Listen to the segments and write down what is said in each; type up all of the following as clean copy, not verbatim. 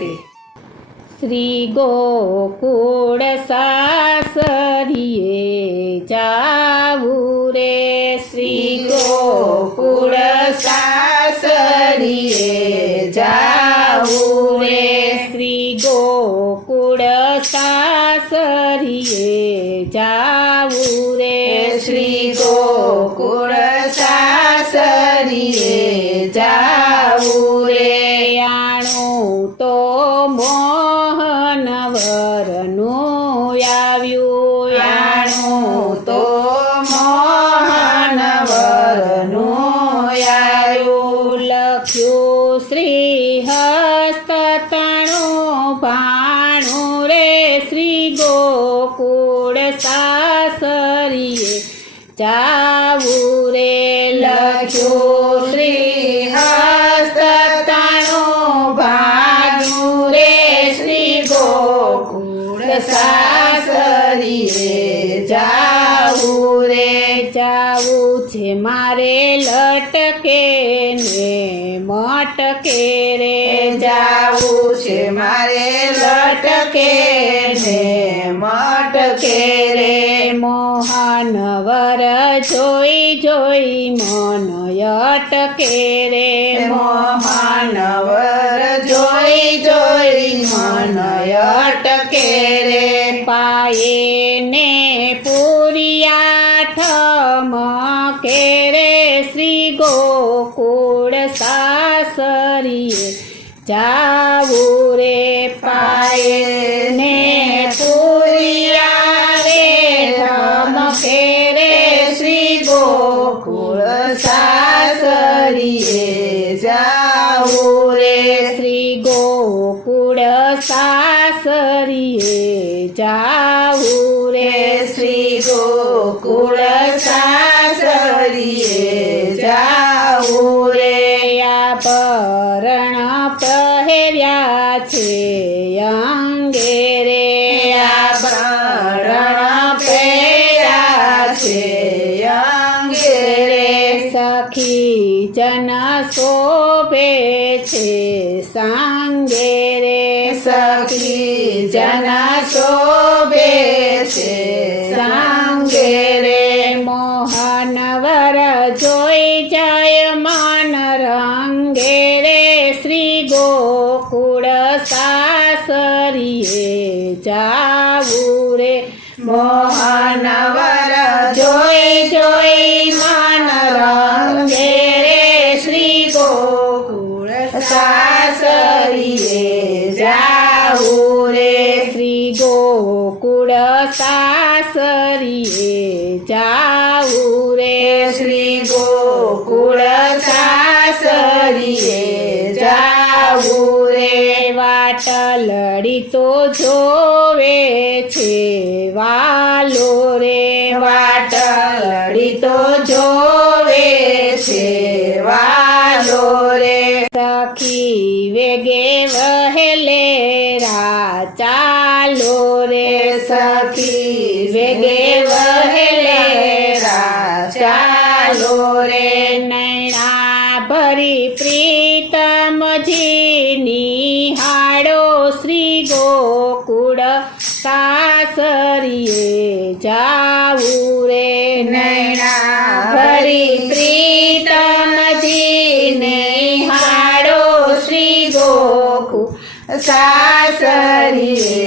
ગુજરાતી. શ્રી ગોકુળ સાસરીએ જાવું રે, શ્રી ગોકુળ સાસરીએ જાવું રે, શ્રી ગોકુળ સાસરીએ જાવું રે, શ્રી ગોકુળ સાસરીએ જાવું રે. યાણું તો મોહન વરનું આવ્યું, યાણું તો મોહન વરનું આવ્યું. લખ્યું શ્રી હસ્તતાણું ભાણું રે, શ્રી ગોકુળ સાસરીએ જાવું રે. લખ્યું શ્રી હસ્તતાણું ભાણું રે, શ્રી ગોકુળ સાસરીએ જાવું રે. જાવું છે મારે લટકે ને મટકે રે, જાવું છે મારે લટકે ને મટકે રે. મોહન વર જોઈ જોઈ મન અટકે રે, મોહન વર જોઈ જોઈ મન અટકે રે. પાયે ને પૂરિયા ઠમકે રે, શ્રી ગોકુળ સાસરીએ જાવું રે. પાયે ને પૂરિયા રે ઠમકે રે, શ્રી ગોકુળ સાસરીએ જાવું રે. શ્રી ગોકુળ સાસરીએ જાવું રે, શ્રી ગોકુળ સાસરીએ જાવું રે. આભરણ પહેર્યા છે અંગે રે, આભરણ પહેર્યા છે અંગે રે. સખી જન શોભે છે સાંગે રે, સખી જન શોભે છે સાંગે રે. મોહન વર જોઈ જાય મન રંગે રે, શ્રી ગોકુળ સાસરીએ જાવું રે. મોહન વર જોઈ જોઈ મન રંગે રે, શ્રી ગોકુળ સાસરીએ જાવું રે. શ્રી ગોકુળ સાસરીએ જાવું રે, શ્રી ગોકુળ સાસરીએ જાવું રે. વાટલડી તો જોવે છે વાલો રે, વાટલડી તો જોવે છે વાલો રે. સખી વેગે વહેલે ચાલો રે, સખી વેગે વહેલે ચાલો રે. નૈણા ભરી પ્રીતમજી નિહાળો, શ્રી ગોકુળ સાસરીએ જાવું રે. નૈણા ભરી પ્રીતમજી નિહાળો, શ્રી ગોકુળ સાસરીએ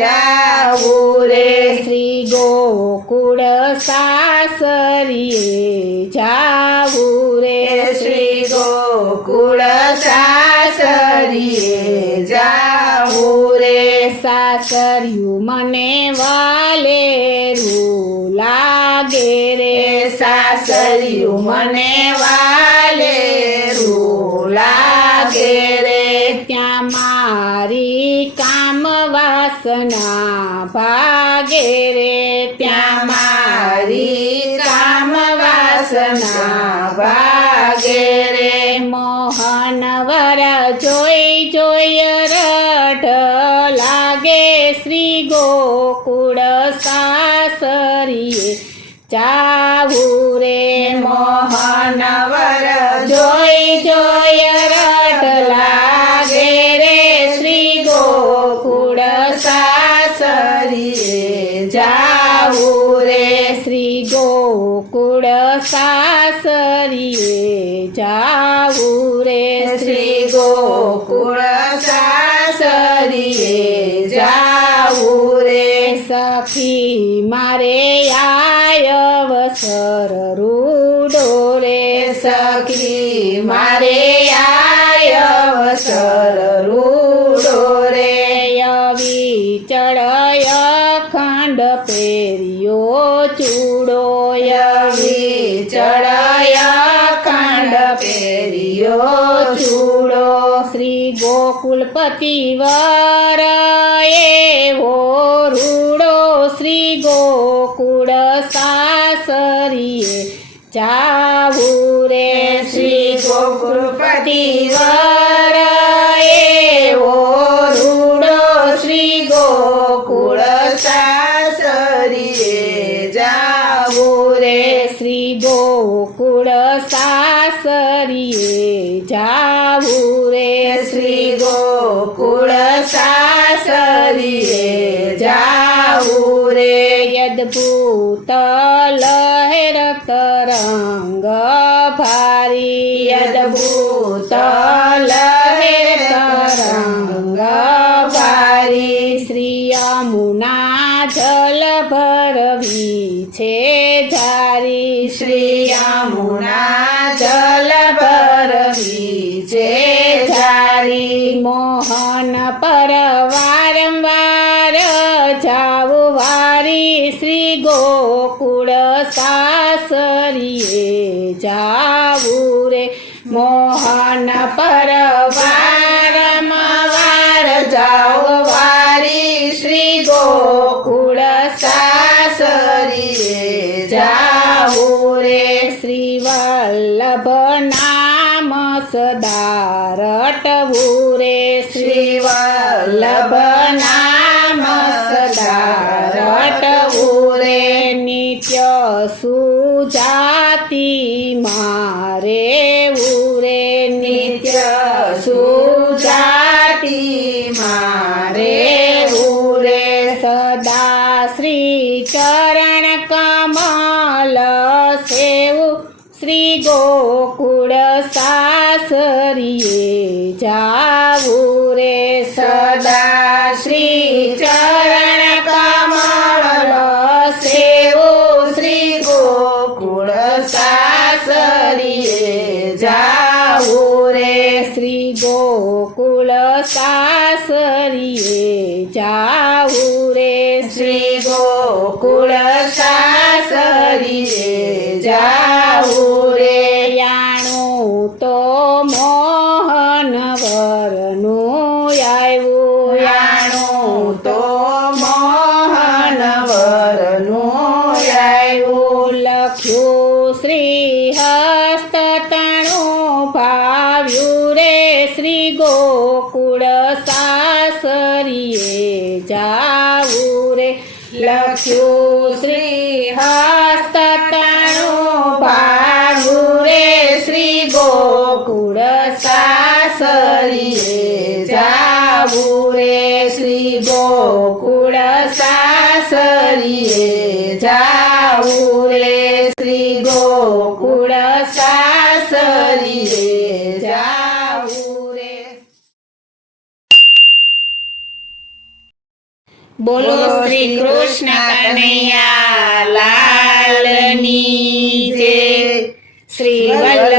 જાવું રે. શ્રી ગોકુળ સાસરીએ જાવું રે, શ્રી ગોકુળ સાસરીએ જાવું રે. સાસરિયું મને વાલેરું લાગે રે, સાસરિયું મને વાલેરું લાગે રે. ત્યાં મારી કામ વાસના ભાગે રે, ત્યાં મારી કામ વાસના ભાગે રે. મોહન વર જોઈ જોઈ રઢ લાગે, શ્રી ગોકુળ સાસરીએ જાવું રે. મોહન વર જોઈ જોઈ રટ લાગે રે, શ્રી સાસરીએ જાવું રે સખી મારે અવસર રૂડો રે સખી મારે અવસર રૂડો રે ચડય ખંડ પેરિયો ચૂડો ચડય ખંડ પેરિયો ચૂડો શ્રી ગોકુલપતિ વર એવો રૂડો શ્રી ગોકુળ સાસરીએ જાવું રે શ્રી ગોકુલપતિ વર એવો રૂડો શ્રી ગોકુળ સાસરીએ જાવું રે શ્રી ગોકુળ સાસરીએ જાવું રે શ્રી ગોકુળ સાસરીએ જાવું રે અદ્ભુત લહેર તરંગ ભારી અદ્ભુત લહેર તરંગ ભારી શ્રી યમુના જલ ભરવી છે જારી શ્રી યમુના જલ ભરવી છે જારી મોહન પર વારંવાર જાવું વારી શ્રી ગોકુળ સાસરીએ જાવું રે મોહન પર વારંવાર જાઓ વારી શ્રી ગોકુળ સાસરીએ જાવું રે શ્રી વલ્લભ નામ સદા રટવું રે શ્રી વલ્લભ નામ સદા રટવું રે નિત્ય સુજાતિ મારે ઉરે નિત્ય સુજાતિ મારે ઉરે સદા શ્રી ચરણ કમલ સેવું શ્રી ગોકુળ સાસરીએ જાવું રે સદા શ્રી ચરણ કમળ સેવું શ્રી ગોકુળ સાસરીએ જાવું રે શ્રી ગોકુળ સાસરીએ જાવું રે શ્રી ગોકુળ સાસરીએ જાવું રે યાણું તો મોહન વરનું આવ્યું યાણું તો મોહન વરનું આવ્યું લખ્યું શ્રી હસ્ત તણું ભાવ્યું રે શ્રી ગોકુળ સાસરીએ જાવું રે લખ્યું શ્રી હસ્ત તણું ભાવ્યું રે શ્રી ગોકુળ સાસરીએ જાવું રે શ્રી ગોકુળ સાસરીએ જાવું રે શ્રી ગોકુળ સાસરીએ જાવું રે બોલો શ્રી કૃષ્ણ કનૈયા લાલની જય શ્રી વલ્લભ